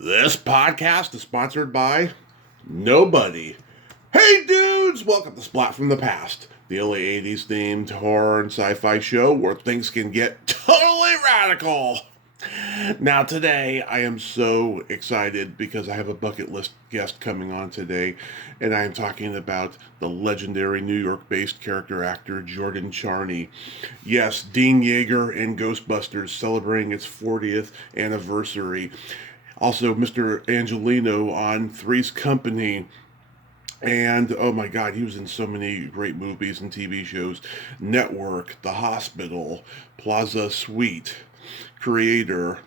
This podcast is sponsored by nobody. Hey dudes, welcome to Splat from the Past, the only 80s themed horror and sci-fi show where things can get totally radical. Now today I am so excited because I have a bucket list guest coming on today, and I am talking about the legendary New York-based character actor Jordan Charney. Yes, Dean Yeager in Ghostbusters celebrating its 40th anniversary. Also, Mr. Angelino on Three's Company. And oh my God, he was in so many great movies and TV shows. Network, The Hospital, Plaza Suite, Creator.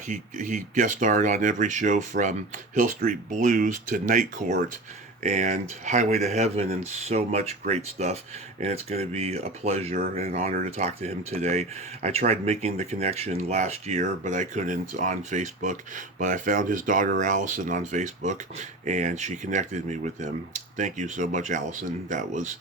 He guest starred on every show from Hill Street Blues to Night Court and Highway to Heaven and so much great stuff. And it's going to be a pleasure and an honor to talk to him today. I tried making the connection last year, but I couldn't on Facebook. But I found his daughter Allison on Facebook, and she connected me with him. Thank you so much, Allison. That was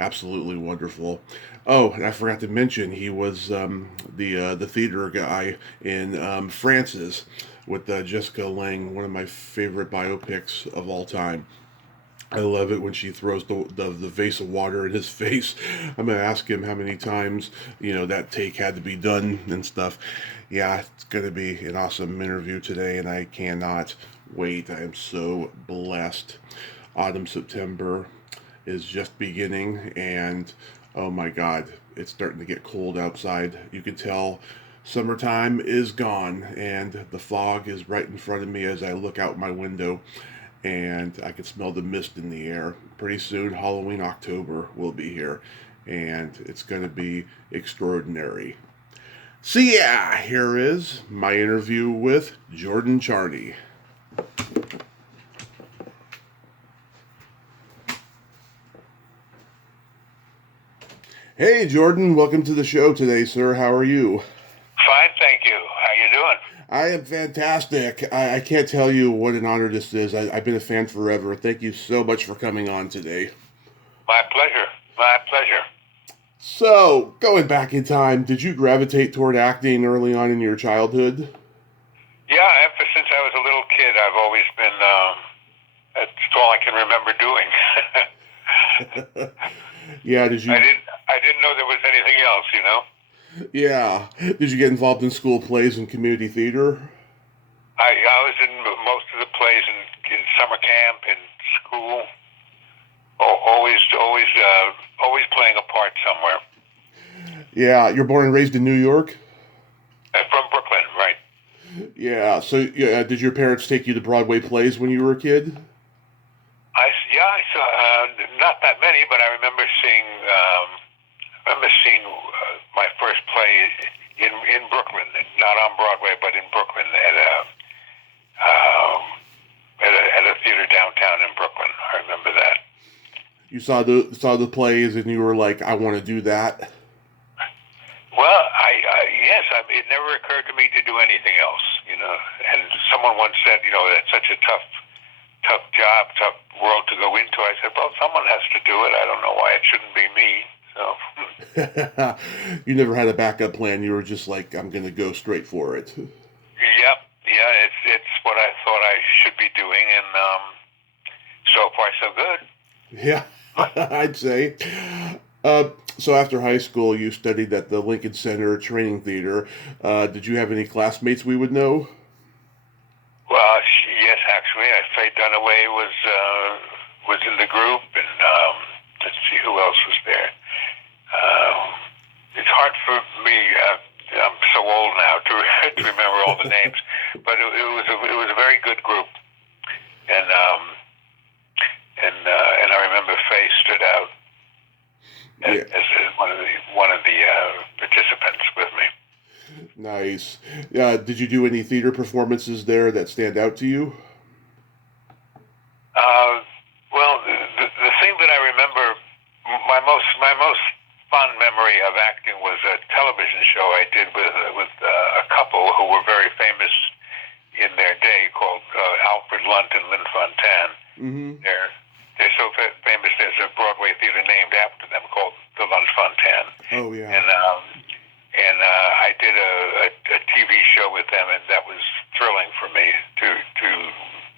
absolutely wonderful. Oh, and I forgot to mention he was the theater guy in Frances with Jessica Lange, one of my favorite biopics of all time. I love it when she throws the vase of water in his face. I'm going to ask him how many times, that take had to be done and stuff. Yeah, it's going to be an awesome interview today, and I cannot wait. I am so blessed. Autumn, September is just beginning, and oh my God, it's starting to get cold outside. You can tell summertime is gone, and the fog is right in front of me as I look out my window, and I can smell the mist in the air. Pretty soon, Halloween October will be here, and it's going to be extraordinary. So yeah, here is my interview with Jordan Charney. Hey Jordan, welcome to the show today, sir. How are you? Fine, thank you. How you doing? I am fantastic. I can't tell you what an honor this is. I've been a fan forever. Thank you so much for coming on today. My pleasure. My pleasure. So, going back in time, did you gravitate toward acting early on in your childhood? Yeah, ever since I was a little kid, I've always been. That's all I can remember doing. Yeah, did you? I didn't know there was anything else. Yeah, did you get involved in school plays and community theater? I was in most of the plays in summer camp, in school. Always playing a part somewhere. Yeah, you're born and raised in New York? From Brooklyn, right? Yeah, so did your parents take you to Broadway plays when you were a kid? I saw not that many, but I remember seeing. My first play in Brooklyn, not on Broadway, but in Brooklyn at a theater downtown in Brooklyn. I remember that. You saw the plays and you were like, I want to do that. Well, yes, it never occurred to me to do anything else. And someone once said, that's such a tough job, tough world to go into. I said, well, someone has to do it. I don't know why it shouldn't be me. So. You never had a backup plan. You were just like, I'm going to go straight for it. Yep. Yeah, it's what I thought I should be doing, and so far so good. Yeah, I'd say. So after high school, you studied at the Lincoln Center Training Theater. Did you have any classmates we would know? Well, yes, actually. Faye Dunaway was in the group, and let's see who else was there. It's hard for me. I'm so old now to remember all the names, but it was a very good group, and I remember Faye stood out as one of the participants with me. Nice. Did you do any theater performances there that stand out to you? Well, the thing that I remember, my most fond memory of acting was a television show I did with a couple who were very famous in their day, called Alfred Lunt and Lynn Fontanne. Mm-hmm. They're so famous. There's a Broadway theater named after them called the Lunt Fontanne. Oh yeah. And I did a TV show with them, and that was thrilling for me. to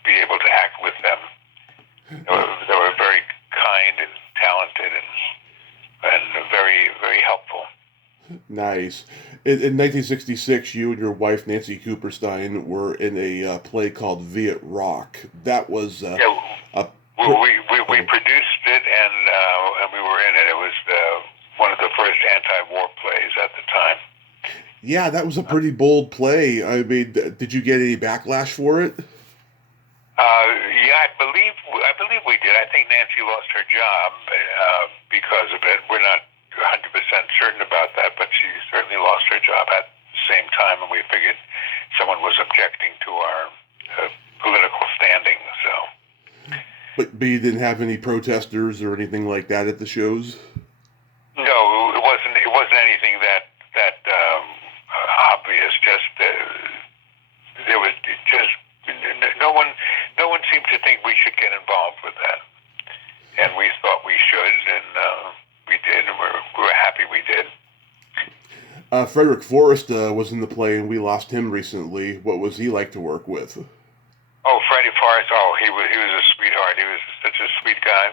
be able to act with them. They were very kind and talented and very, very helpful. Nice. In 1966, you and your wife, Nancy Cooperstein, were in a play called Viet Rock. That was we produced it and we were in it. It was one of the first anti-war plays at the time. Yeah, that was a pretty bold play. I mean, did you get any backlash for it? Yeah, I believe we did. I think Nancy lost her job because of it. We're not 100% certain about that, but she certainly lost her job at the same time, and we figured someone was objecting to our political standing. So, but you didn't have any protesters or anything like that at the shows? No, it wasn't. It wasn't anything that obvious. Just there was just no one seemed to think we should get involved with that, and we thought we should, and we did, and we were happy we did. Frederick Forrest was in the play, and we lost him recently. What was he like to work with? Oh, Freddie Forrest. Oh, he was a sweetheart. He was such a sweet guy,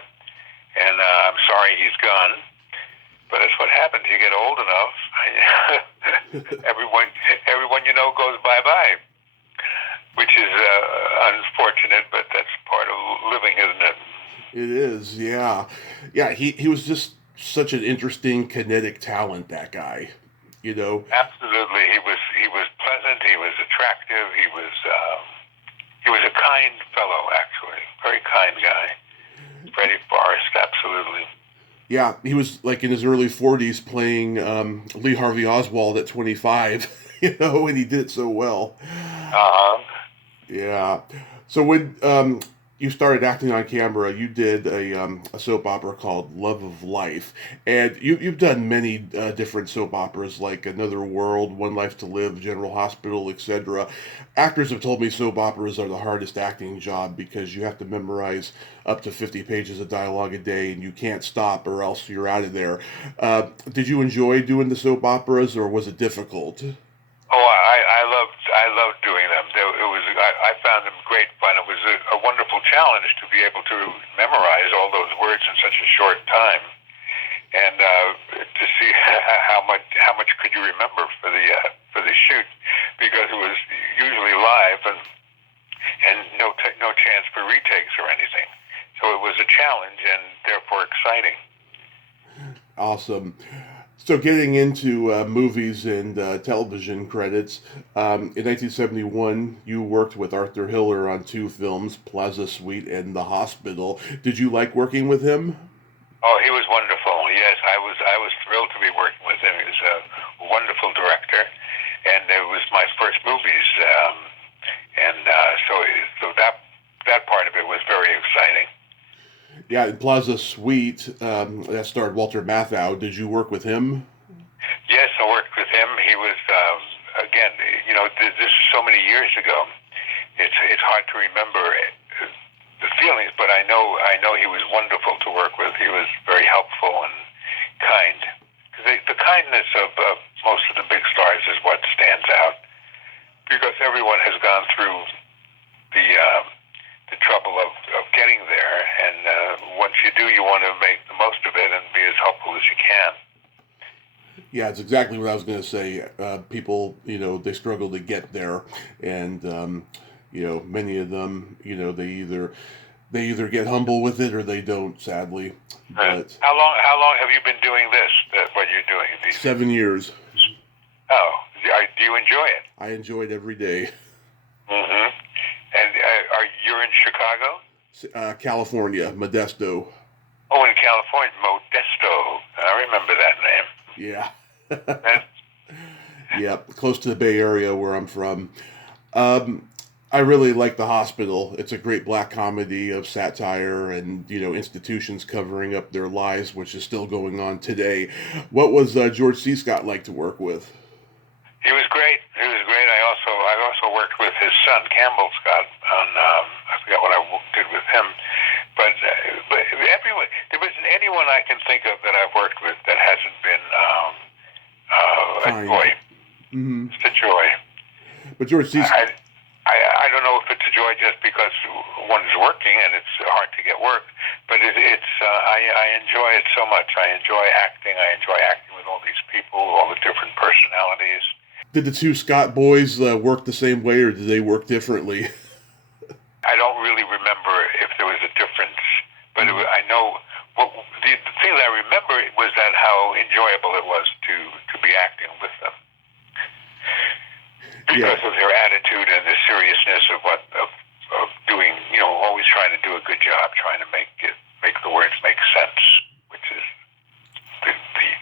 and I'm sorry he's gone. But it's what happens. You get old enough. everyone you know goes bye-bye, which is unfortunate, but that's part of living, isn't it? It is, yeah. Yeah, he was just such an interesting kinetic talent, that guy, you know? Absolutely. He was pleasant, he was attractive, he was a kind fellow, actually. Very kind guy. Freddie Forrest, absolutely. Yeah, he was like in his early 40s playing Lee Harvey Oswald at 25, you know, and he did it so well. Uh-huh. Yeah. So when you started acting on camera, you did a soap opera called Love of Life. And you've done many different soap operas like Another World, One Life to Live, General Hospital, etc. Actors have told me soap operas are the hardest acting job because you have to memorize up to 50 pages of dialogue a day and you can't stop or else you're out of there. Did you enjoy doing the soap operas or was it difficult? Oh, I loved doing them. I found them great fun. It was a wonderful challenge to be able to memorize all those words in such a short time, and to see how much could you remember for the shoot, because it was usually live and no chance for retakes or anything. So it was a challenge and therefore exciting. Awesome. So getting into movies and television credits, in 1971, you worked with Arthur Hiller on two films, Plaza Suite and The Hospital. Did you like working with him? Oh, he was wonderful. Yes, I was thrilled to be working with him. He was a wonderful director, and it was my first movies, so that part of it was very exciting. Yeah, in Plaza Suite, that starred Walter Matthau. Did you work with him? Yes, I worked with him. He was, again, you know, this is so many years ago. It's hard to remember the feelings, but I know he was wonderful to work with. He was very helpful and kind. The kindness of most of the big stars is what stands out, because everyone has gone through the trouble of getting there, and once you do, you want to make the most of it and be as helpful as you can. Yeah, it's exactly what I was going to say. People, you know, they struggle to get there, and you know, many of them, you know, they either get humble with it or they don't. Sadly, but how long have you been doing this? What you're doing? 7 years. Oh, do you enjoy it? I enjoy it every day. Mm-hmm. And you're in Chicago? California, Modesto. Oh, in California, Modesto. I remember that name. Yeah. Yeah, close to the Bay Area where I'm from. I really like The Hospital. It's a great black comedy of satire and, you know, institutions covering up their lies, which is still going on today. What was George C. Scott like to work with? He was great. He was great. I also worked with his son, Campbell Scott, on I forgot what I did with him. But everyone, there isn't anyone I can think of that I've worked with that hasn't been a joy. Mm-hmm. It's a joy. But George C. Scott... I don't know if it's a joy just because one's working and it's hard to get work, but I enjoy it so much. I enjoy acting. I enjoy acting with all these people, all the different personalities. Did the two Scott boys work the same way, or did they work differently? I don't really remember if there was a difference, but I know the thing that I remember was that how enjoyable it was to be acting with them. Because of their attitude and the seriousness of doing, always trying to do a good job, trying to make the words make sense, which is the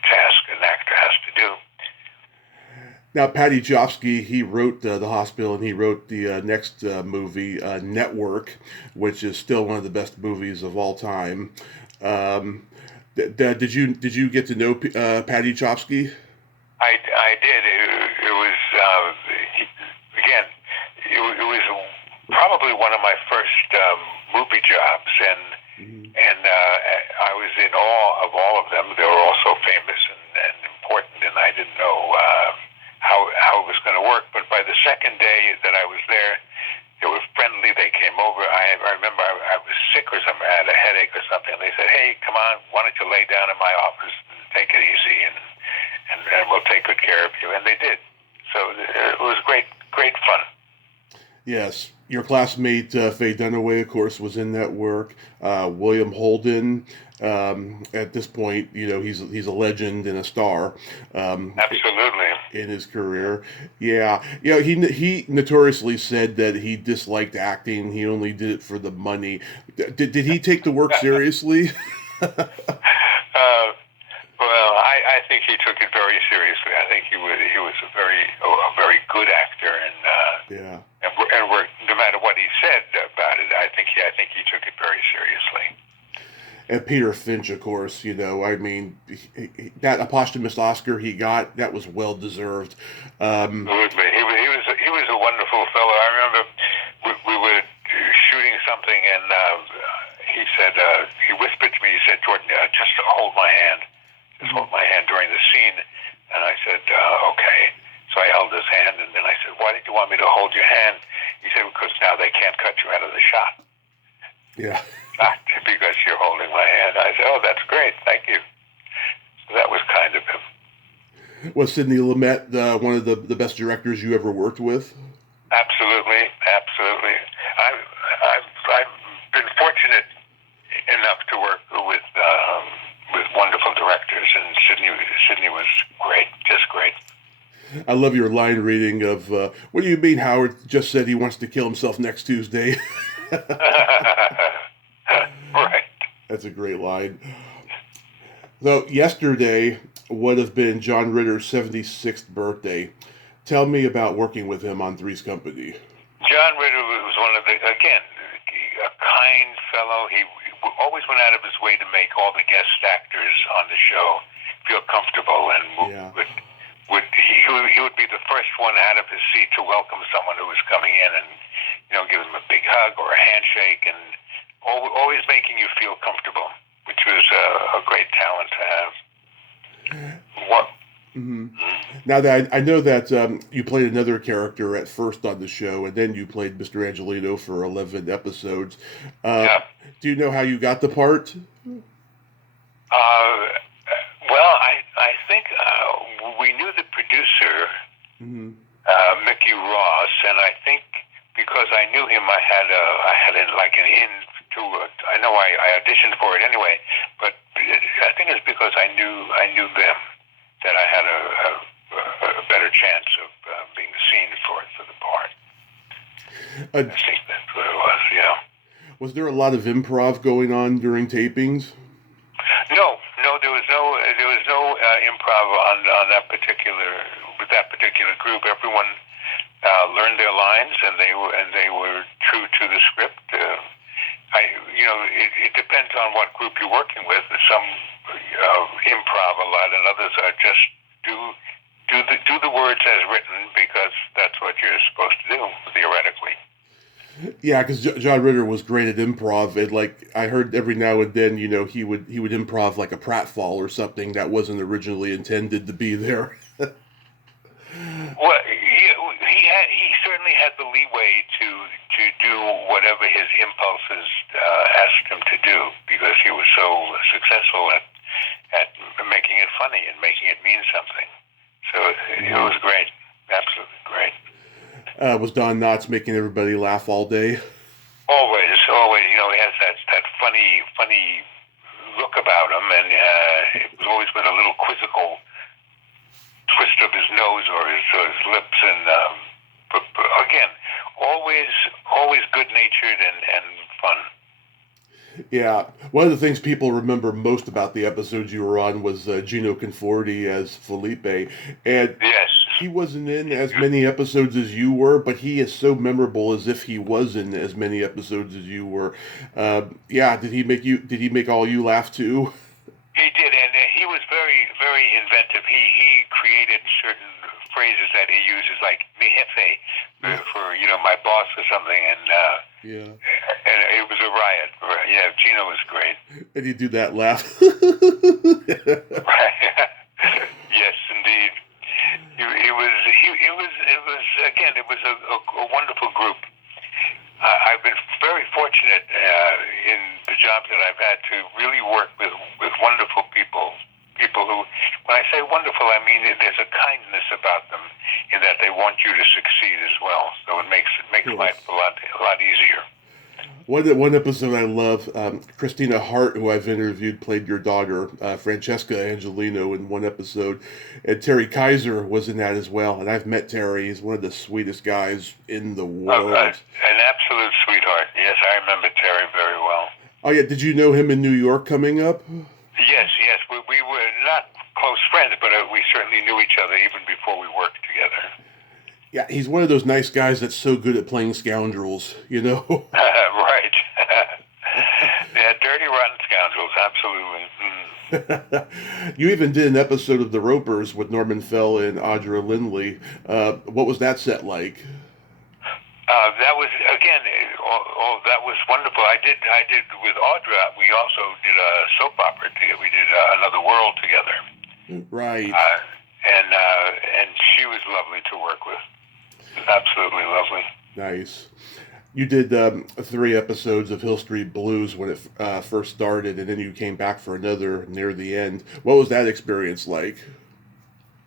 task an actor has to do. Now, Paddy Chayefsky, he wrote The Hospital, and he wrote the next movie, Network, which is still one of the best movies of all time. Did you get to know Paddy Chayefsky? I did. It was it was probably one of my first movie jobs, and I was in awe of all of them. They were all so famous and important, and I didn't know how it was going to work. But by the second day that I was there, they were friendly. They came over. I remember I was sick or something. I had a headache or something. And they said, "Hey, come on, why don't you lay down in my office and take it easy, and we'll take good care of you." And they did. So it was great fun. Yes. Your classmate, Faye Dunaway, of course, was in that work. William Holden, at this point, he's a legend and a star. Absolutely. In his career. Yeah. He notoriously said that he disliked acting. He only did it for the money. Did he take the work seriously? Well, I think he took it very seriously. I think he was a very good actor, and no matter what he said about it, I think he took it very seriously. And Peter Finch, of course, that posthumous Oscar he got, that was well deserved. Absolutely, he was a wonderful fellow. I remember we were shooting something, and he said he whispered to me. He said, "Jordan, just hold my hand." Just hold my hand during the scene. And I said, okay. So I held his hand, and then I said, "Why did you want me to hold your hand?" He said, "Because now they can't cut you out of the shot." Yeah. Not because you're holding my hand. I said, "Oh, that's great. Thank you." So that was kind of him. Was Sidney Lumet one of the best directors you ever worked with? Absolutely. I've been fortunate enough to work with wonderful directors, and Sidney was great, just great. I love your line reading of, "What do you mean Howard just said he wants to kill himself next Tuesday?" Right. That's a great line. So yesterday would have been John Ritter's 76th birthday. Tell me about working with him on Three's Company. John Ritter was one of a kind fellow. He always went out of his way to make all the guest actors on the show feel comfortable, and he would be the first one out of his seat to welcome someone who was coming in, and give them a big hug or a handshake, and always making you feel comfortable, which was a great talent to have. What? Mm-hmm. Now that I know that you played another character at first on the show, and then you played Mr. Angelino for 11 episodes. Do you know how you got the part? Well, I think we knew the producer, Mickey Ross, and I think because I knew him, I had an in to it. I know I auditioned for it anyway, but I think it's because I knew them that I had a better chance of being seen for the part. I think that's what it was. Yeah. Was there a lot of improv going on during tapings? No, there was no improv on that particular group. Everyone learned their lines, and they were true to the script. It depends on what group you're working with. Some improv a lot, and others are just do the words as written because that's what you're supposed to do theoretically. Yeah, because John Ritter was great at improv, and I heard every now and then, he would improv like a pratfall or something that wasn't originally intended to be there. Well, he certainly certainly had the leeway to do whatever his impulses asked him to do, because he was so successful at making it funny and making it mean something. So it was great, absolutely great. Was Don Knotts making everybody laugh all day? Always. He has that funny look about him, and it was always with a little quizzical twist of his nose or his lips, and but again, always good-natured and fun. Yeah, one of the things people remember most about the episodes you were on was Gino Conforti as Felipe, and yes, he wasn't in as many episodes as you were, but he is so memorable as if he was in as many episodes as you were. Did he make all you laugh too? He did, and he was very, very inventive. He created certain phrases that he uses, like "mi jefe" for my boss or something, and it was a riot. Yeah, Gino was great. And you do that laugh. Yes, indeed. It was a wonderful group. I've been very fortunate in the jobs that I've had to really work with wonderful people. People who, when I say wonderful, I mean there's a kindness about them in that they want you to succeed as well. So it makes life a lot easier. One episode I love, Christina Hart, who I've interviewed, played your daughter, Francesca Angelino, in one episode. And Terry Kaiser was in that as well. And I've met Terry. He's one of the sweetest guys in the world. An absolute sweetheart. Yes, I remember Terry very well. Oh, yeah. Did you know him in New York coming up? Yes. We were not close friends, but we certainly knew each other even before we worked together. Yeah, he's one of those nice guys that's so good at playing scoundrels, Right. Yeah, dirty, rotten scoundrels, absolutely. You even did an episode of The Ropers with Norman Fell and Audra Lindley. What was that set like? That was, again, that was wonderful. I did with Audra. We also did a soap opera together. We did Another World together. Right. And she was lovely to work with. Absolutely lovely. Nice. You did 3 episodes of Hill Street Blues when it first started, and then you came back for another near the end. What was that experience like?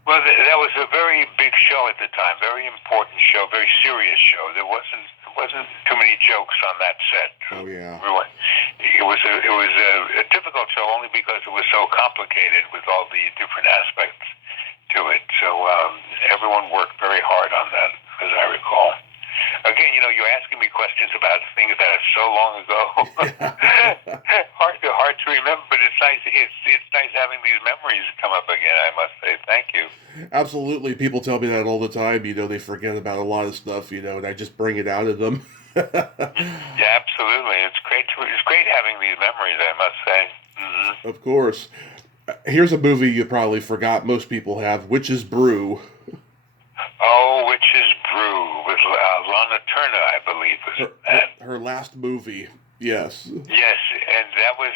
Well, that was a very big show at the time, very important show, very serious show. There wasn't too many jokes on that set. Oh yeah. It was a difficult show only because it was so complicated with all the different aspects to it. So everyone worked very hard on that, as I recall. Again, you're asking me questions about things that are so long ago. hard to remember, but it's nice. It's nice having these memories come up again. I must say, thank you. Absolutely, people tell me that all the time. They forget about a lot of stuff. And I just bring it out of them. Yeah, absolutely. It's great having these memories. I must say. Mm-hmm. Of course. Here's a movie you probably forgot. Most people have. Witch's Brew. Oh, Witch's Brew with Lana Turner, I believe, her last movie. Yes. Yes, and that was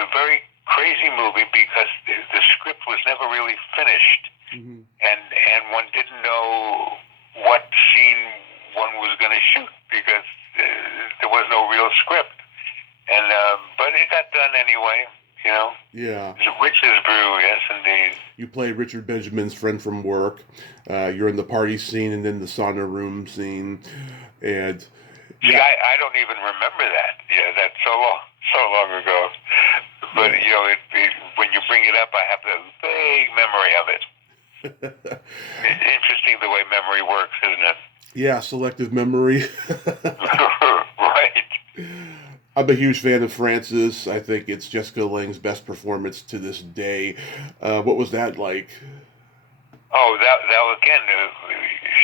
a very crazy movie because the script was never really finished, and one didn't know what scene one was going to shoot because there was no real script, and but it got done anyway. Yeah. Witch's Brew, yes, indeed. You play Richard Benjamin's friend from work. You're in the party scene and then the sauna room scene, and see, I don't even remember that. Yeah, that's so long ago. But when you bring it up, I have the vague memory of it. It's interesting the way memory works, isn't it? Yeah, selective memory. Right. I'm a huge fan of Frances. I think it's Jessica Lange's best performance to this day. What was that like? Oh, that again,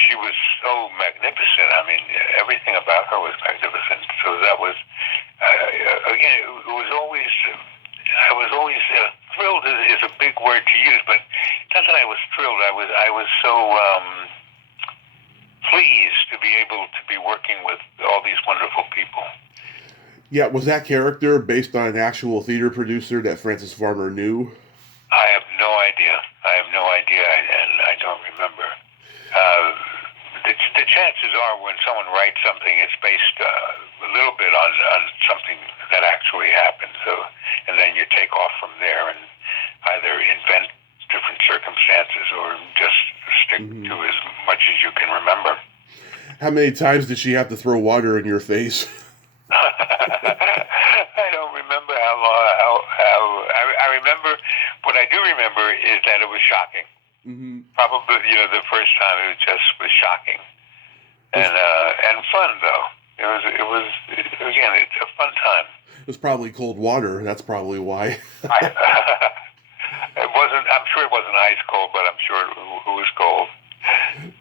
she was so magnificent. I mean, everything about her was magnificent. So that was, again, it was always, I was always thrilled is a big word to use, but not that I was thrilled. I was so pleased to be able to be working with all these wonderful people. Yeah, was that character based on an actual theater producer that Frances Farmer knew? I have no idea, and I don't remember. The chances are when How many times did she have to throw water in your face? I don't remember how long. I remember. What I do remember is that it was shocking. Mm-hmm. Probably, the first time it was shocking, and fun though. It was again. It's a fun time. It was probably cold water. That's probably why. It wasn't. I'm sure it wasn't ice cold, but I'm sure it was cold.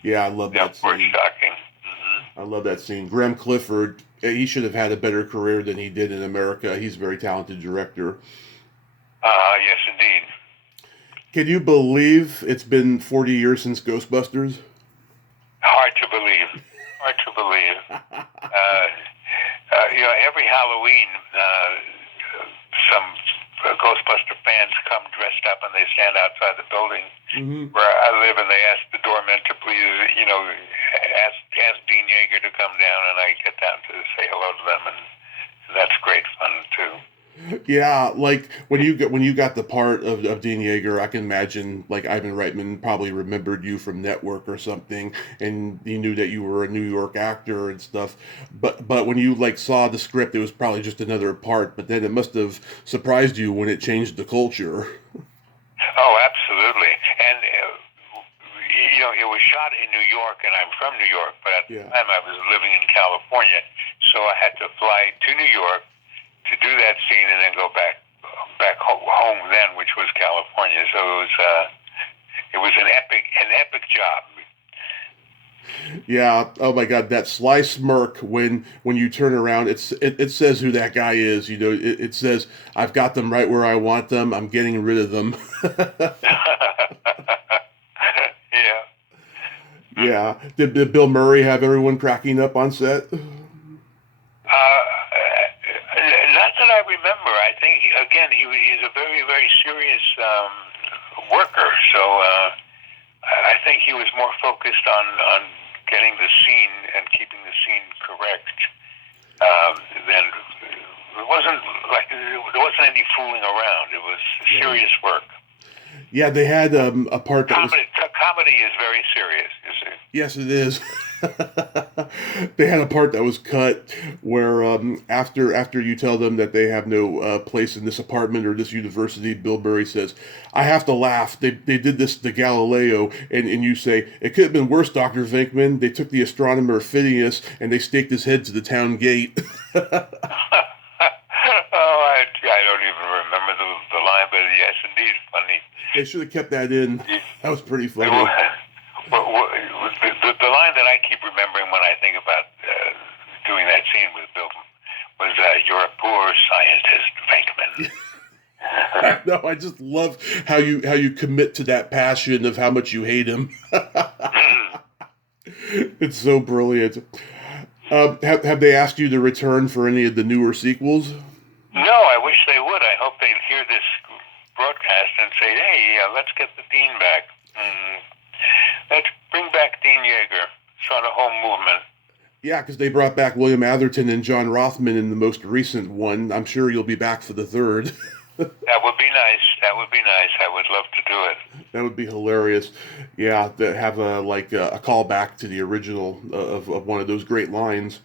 Yeah, I love that scene. Shocking. Mm-hmm. I love that scene. Graham Clifford, he should have had a better career than he did in America. He's a very talented director. Yes, indeed. Can you believe it's been 40 years since Ghostbusters? Hard to believe. Hard to believe. Every Halloween, some Ghostbuster fans come dressed up and they stand outside the building where I live, and they ask the doorman to please, ask Dean Yeager to come down, and I get down to say hello to them, and that's great fun too. Yeah, like when you got the part of Dean Yeager, I can imagine like Ivan Reitman probably remembered you from Network or something, and he knew that you were a New York actor and stuff. But when you like saw the script, it was probably just another part. But then it must have surprised you when it changed the culture. Oh, absolutely, and it was shot in New York, and I'm from New York, but at the time I was living in California, so I had to fly to New York to do that scene and then go back home then, which was California. So it was an epic job. Yeah. Oh my God, that sly smirk when you turn around, it says who that guy is. It says, "I've got them right where I want them. I'm getting rid of them." Yeah. Yeah. Did Bill Murray have everyone cracking up on set? Not that I remember. I think he's a very, very serious worker. So I think he was more focused on getting the scene and keeping the scene correct. Then it wasn't like there wasn't any fooling around. It was serious work. Yeah, they had a part that comedy is very serious, you see. Yes, it is. They had a part that was cut where after you tell them that they have no place in this apartment or this university, Bill Murray says, "I have to laugh. They did this to Galileo," and you say, "It could have been worse, Dr. Venkman. They took the astronomer Phineas and they staked his head to the town gate." I don't even remember the line, but yes, indeed, funny. They should have kept that in. That was pretty funny. The line that I keep remembering when I think about doing that scene with Bill was, "You're a poor scientist, Venkman." No, I just love how you commit to that passion of how much you hate him. It's so brilliant. Have they asked you to return for any of the newer sequels? No, I wish they would. I hope they'd hear this broadcast and say, "Hey, let's get the Dean back. Let's bring back Dean Yeager." Sort of whole movement. Yeah, because they brought back William Atherton and John Rothman in the most recent one. I'm sure you'll be back for the third. That would be nice. I would love to do it. That would be hilarious. Yeah, to have a callback to the original of one of those great lines.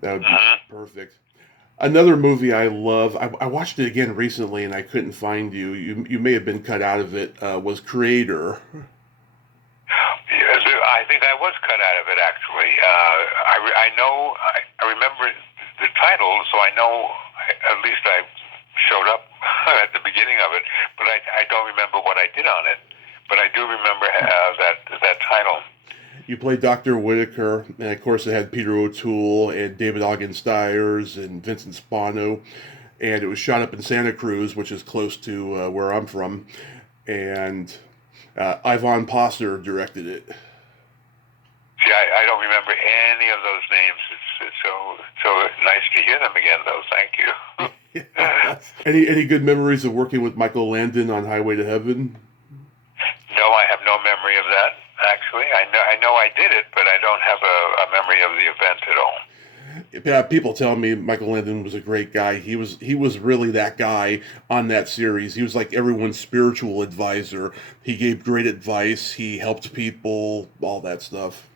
That would be perfect. Another movie I love, I watched it again recently and I couldn't find you. You may have been cut out of it, was Creator. I think I was cut out of it, actually. I remember the title, so I know at least I showed up at the beginning of it, but I don't remember what I did on it. But I do remember that title. You played Dr. Whitaker, and of course it had Peter O'Toole and David Ogden Stiers and Vincent Spano, and it was shot up in Santa Cruz, which is close to where I'm from, and Ivan Passer directed it. See, I don't remember any of those names. It's so nice to hear them again, though. Thank you. Any good memories of working with Michael Landon on Highway to Heaven? No, I have no memory of that. Actually, I know I did it, but I don't have a memory of the event at all. Yeah, people tell me Michael Landon was a great guy. He was really that guy on that series. He was like everyone's spiritual advisor. He gave great advice. He helped people, all that stuff.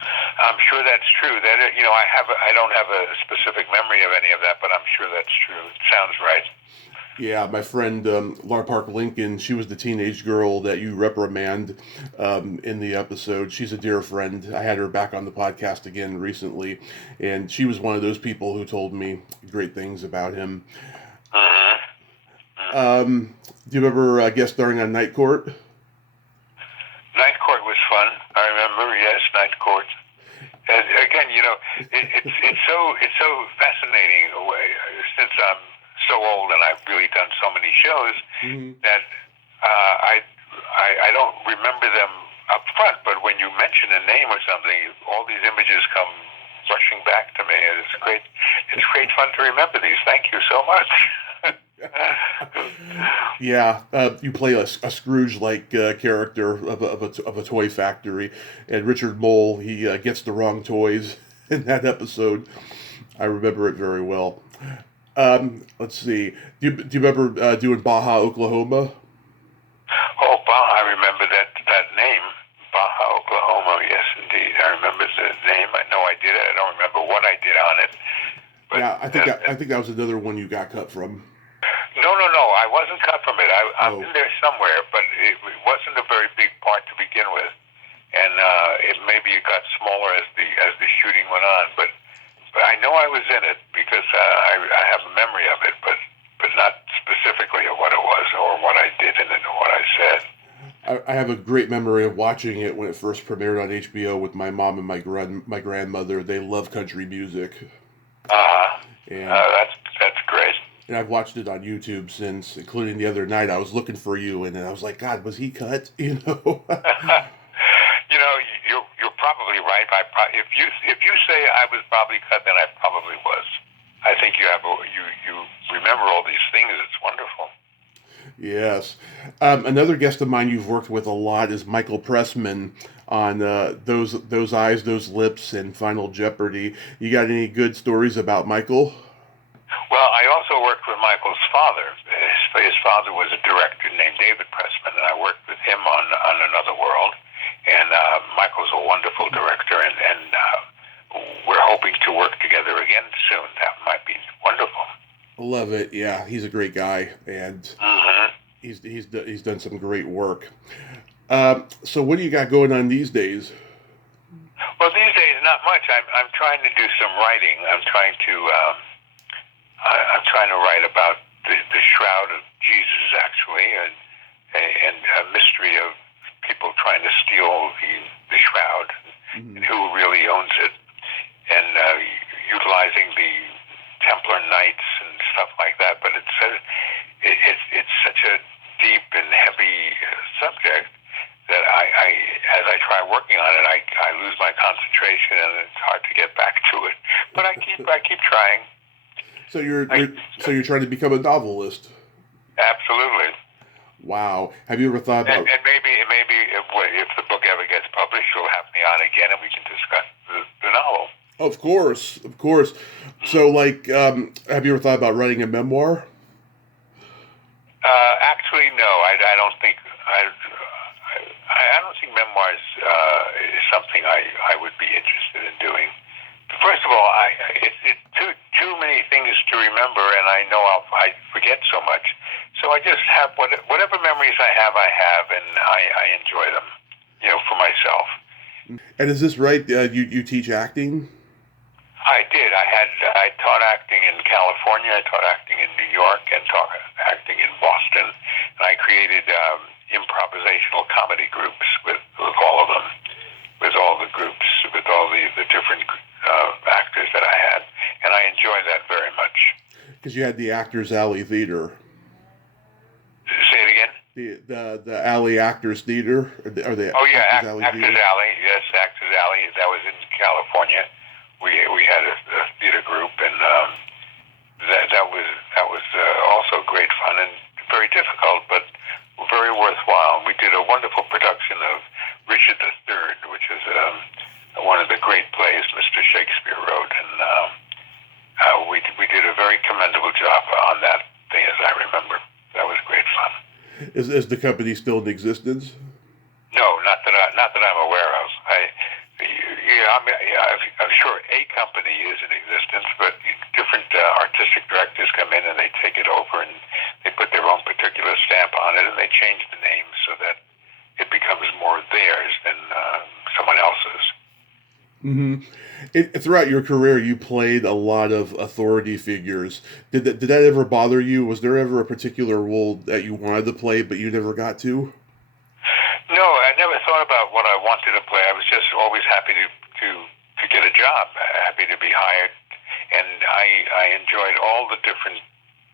I'm sure that's true. I don't have a specific memory of any of that, but I'm sure that's true. It sounds right. Yeah, my friend Laura Park Lincoln, she was the teenage girl that you reprimand in the episode. She's a dear friend. I had her back on the podcast again recently, and she was one of those people who told me great things about him. Mm-hmm. Do you ever guest starring on Night Court? Night Court was fun. I remember, yes, Night Court. And again, it's so fascinating since I'm so old and I've really done so many shows that I don't remember them up front. But when you mention a name or something, all these images come rushing back to me. And it's great. It's great fun to remember these. Thank you so much. Yeah, you play a Scrooge-like character of a toy factory, and Richard Mole, he gets the wrong toys in that episode. I remember it very well. Let's see. Do you remember doing Baja, Oklahoma? Oh, Baja! I remember that name, Baja, Oklahoma. Yes, indeed, I remember the name. I know I did it. I don't remember what I did on it. But, yeah, I think that was another one you got cut from. No. I wasn't cut from it. I'm in there somewhere, but it wasn't a very big part to begin with, and maybe it got smaller as the shooting went on. But I know I was in it because I have a memory of it, but not specifically of what it was or what I did in it or what I said. I have a great memory of watching it when it first premiered on HBO with my mom and my grandmother. They love country music. And that's great. And I've watched it on YouTube since, including the other night. I was looking for you, and I was like, God, was he cut? You're probably right. If you say I was probably cut, then I probably was. I think you remember all these things. It's wonderful. Yes. Another guest of mine you've worked with a lot is Michael Pressman on Those Eyes, Those Lips, and Final Jeopardy. You got any good stories about Michael? Well, I also worked with Michael's father. His father was a director named David Pressman, and I worked with him on Another World. And Michael's a wonderful director, and we're hoping to work together again soon. That might be wonderful. I love it. Yeah, he's a great guy, and he's done some great work. So what do you got going on these days? Well, these days, not much. I'm trying to do some writing. I'm trying to write about the shroud of Jesus, actually, and a mystery of people trying to steal the shroud and who really owns it, and utilizing the Templar Knights and stuff like that. But it's such a deep and heavy subject that as I try working on it, I lose my concentration and it's hard to get back to it. But I keep trying. So you're trying to become a novelist? Absolutely. Wow. Have you ever thought about? And maybe if the book ever gets published, you'll have me on again and we can discuss the novel. Of course. So, have you ever thought about writing a memoir? Actually, no. I don't think memoirs is something I would be interested in doing. First of all, it's too many things to remember, and I know I forget so much. So I just have whatever memories I have, and I enjoy them, for myself. And is this right? You teach acting? I did. I taught acting in California. I taught acting in New York, and taught acting in Boston. And I created improvisational comedy groups with all of them, with all the groups, with all the different actors that I had, and I enjoyed that very much. Because you had the Actors Alley Theater. Say it again. The Alley Actors Theater, or the Actors Alley. Yes, Actors Alley. That was in California. We had a theater group, and that was also great fun and very difficult, but very worthwhile. We did a wonderful production of Richard III, which is one of the great plays Mr. Shakespeare wrote, and we did a very commendable job on that thing, as I remember. That was great fun. Is the company still in existence? No, not that I'm aware of. artistic directors come in and they take it over and they put their own particular stamp on it, and they change the name so that it becomes more theirs than someone else's. Mm-hmm. Throughout your career, you played a lot of authority figures. Did that ever bother you? Was there ever a particular role that you wanted to play but you never got to? No, I never thought about what I wanted to play. I was just always happy to get a job, happy to be hired, and I enjoyed all the different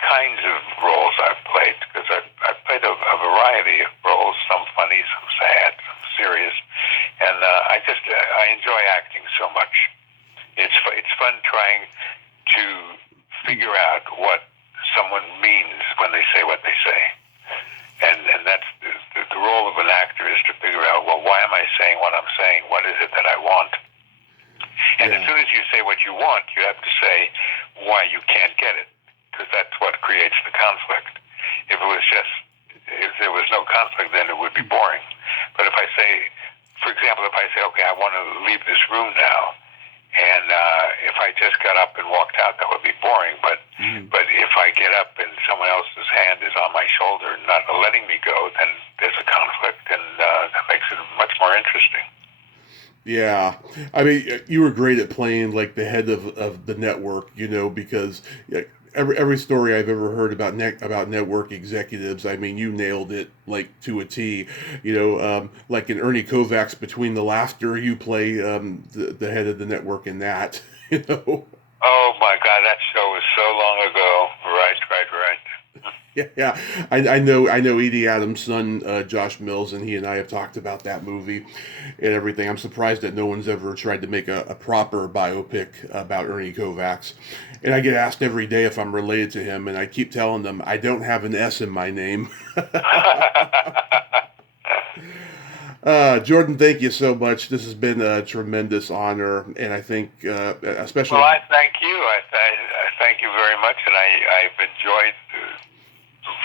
kinds of roles I've played, because I've played a variety of roles, some funny, some sad, some serious, and I enjoy acting so much. It's fun trying to figure out what someone means when they say what they say, and that's the role of an actor, is to figure out, well, why am I saying what I'm saying? What is it that I want? And as soon as you say what you want, you have to say why you can't get it, because that's what creates the conflict. If there was no conflict, then it would be boring. But if I say, for example, okay, I want to leave this room now, and if I just got up and walked out, that would be boring. But if I get up and someone else's hand is on my shoulder, not letting me go, then there's a conflict, and that makes it much more interesting. Yeah, I mean, you were great at playing like the head of the network, because every story I've ever heard about network executives, I mean, you nailed it like to a T. Like in Ernie Kovac's Between the Laughter, you play the head of the network in that. Oh my God, that show was so long ago. Right. Yeah. I know Edie Adams' son, Josh Mills, and he and I have talked about that movie and everything. I'm surprised that no one's ever tried to make a proper biopic about Ernie Kovac's. And I get asked every day if I'm related to him, and I keep telling them I don't have an S in my name. Jordan, thank you so much. This has been a tremendous honor, and I think especially... Well, I thank you. I thank you very much, and I've enjoyed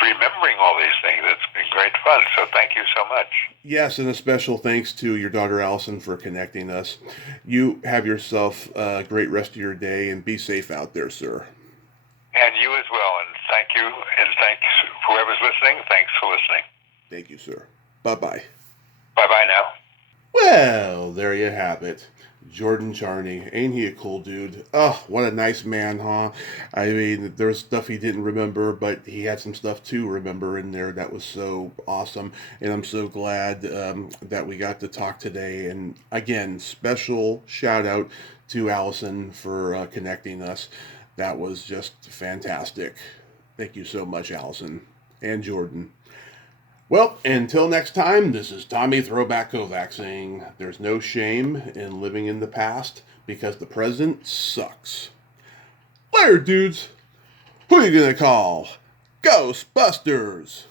remembering all these things. It's been great fun, so thank you so much. Yes, and a special thanks to your daughter Allison for connecting us. You have yourself a great rest of your day, and be safe out there, sir. And you as well, and thank you, and thanks whoever's listening. Thanks for listening. Thank you, sir. Bye-bye. Bye-bye now. Well, there you have it. Jordan Charney. Ain't he a cool dude? Oh, what a nice man, huh? I mean, there's stuff he didn't remember, but he had some stuff to remember in there that was so awesome. And I'm so glad that we got to talk today. And again, special shout out to Allison for connecting us. That was just fantastic. Thank you so much, Allison and Jordan. Well, until next time, this is Tommy Throwback Kovac saying there's no shame in living in the past because the present sucks. Later, dudes. Who are you going to call? Ghostbusters!